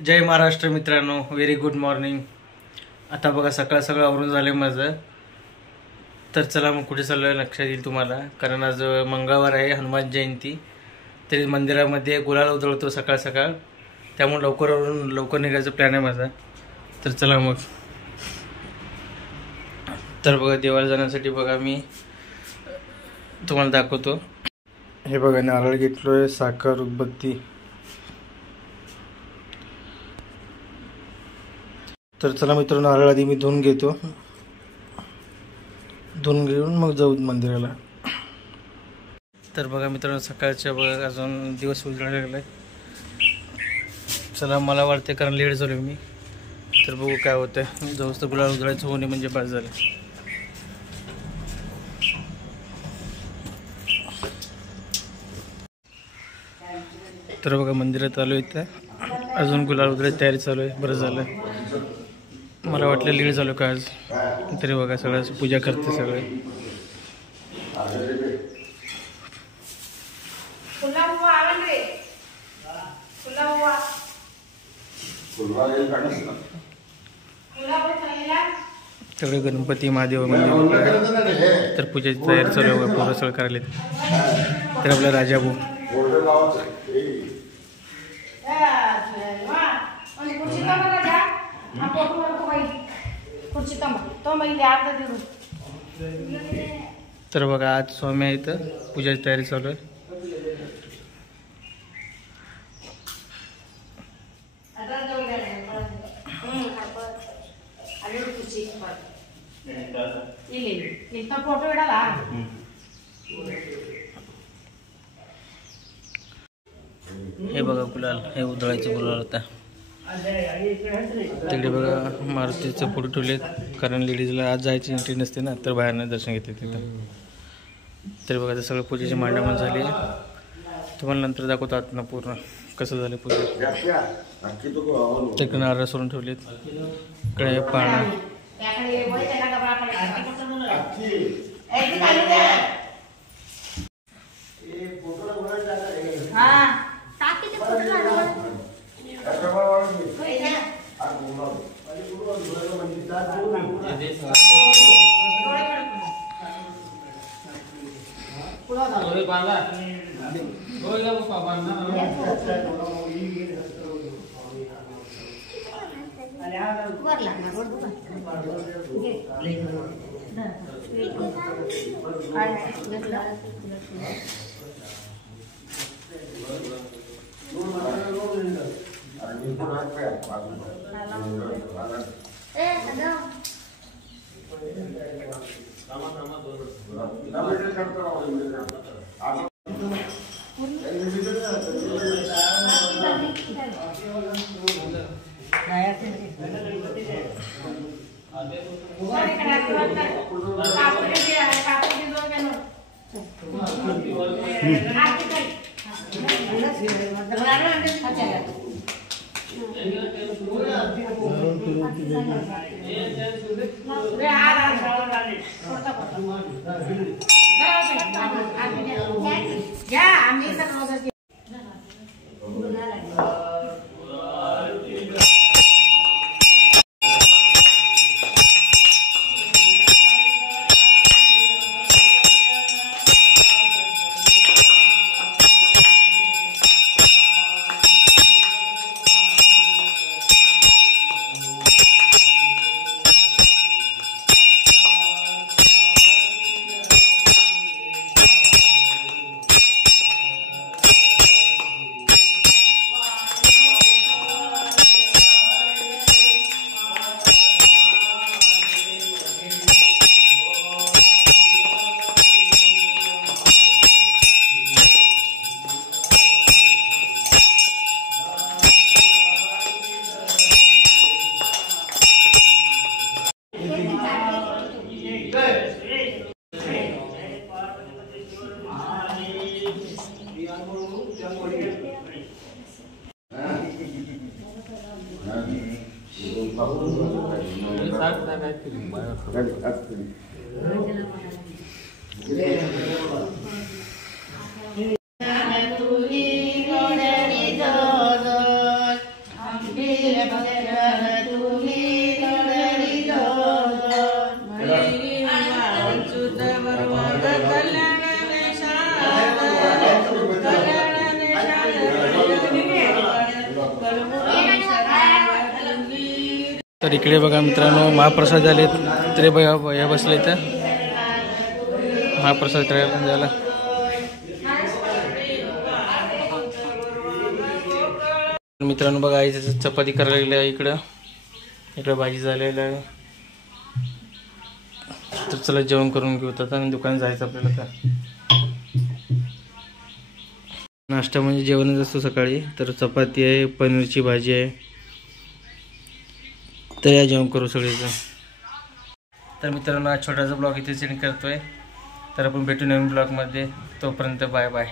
जय महाराष्ट्र मित्रांनो, very good morning. आता बघा सकाळ सकाळ आवरून झाले माझं, तर चला मग कुठे चाललोय लक्षात येईल तुम्हाला, कारण आज मंगळवार आहे, हनुमान जयंती। तरी मंदिरामध्ये गुलाल उधळतो सकाळ सकाळ, त्यामुळे लवकर निघायचं प्लॅन आहे माझा। तर चला मग। तर बघा देवाला जाण्यासाठी बघा मी तुम्हाला दाखवतो। हे बघा नारळ घेतलोय, साखर, उदबत्ती। तर चला मित्रांनो, नारळ आधी मी धुवून घेतो, धुवून घेऊन मग जाऊ मंदिराला। तर बघा मित्रांनो, सकाळच्या बघा अजून दिवस उजळायला लागलाय। चला, मला वाटते कारण लेट झालो मी, तर बघू काय होतं। जाऊस तर गुलाल उजळायचं होणे म्हणजे बस झालं। तर बघा मंदिरात आलो, इथं अजून गुलाल उधळायची तयारी चालू आहे। बरं झालं, मला वाटलं लेट झालो का आज। तरी बघा सगळं पूजा करते सगळे। सगळे गणपती महादेव मंदिर, तर पूजेची तयारी चालू आहे, पोरं सगळं करायला। तर आपला राजाभाऊ तर बघा आज स्वामी आहे, इथं पूजाची तयारी चालू आहे। हे बघा गुलाल, हे उधळायचं गुलाल होता। तिकडे बघा मारुतीचं फोटो ठेवलेत, कारण लेडीजला आज जायची एंट्री नसते ना, तर बाहेरनं दर्शन घेते तिथं। तरी बघा ते सगळं पूजेची मांडणं झाली, तुम्हाला नंतर दाखवतो आतना पूर्ण कसं झालं पूजा। तिकडे नारळ सोडून ठेवलेत, इकडे पाळणा। तर इकडे बघा मित्रांनो महाप्रसाद झाले. तरी बघा या बसले तर महाप्रसाद करायला झाला. मित्रांनो बघा आई चपाती करायला लागली आहे. इकडं भाजी झालेलं आहे. तर चला जेवण करून घेऊ. आता दुकान जायचं आपल्याला. का नाश्ता म्हणजे जेवणच असतो सकाळी. तर चपाती आहे, पनीरची भाजी आहे. तर या जेवण करू सगळेजण. तर मित्रांनो आज छोटासा ब्लॉग इथे सेंड करतोय. तर आपण भेटू नवीन ब्लॉगमध्ये. तोपर्यंत बाय बाय.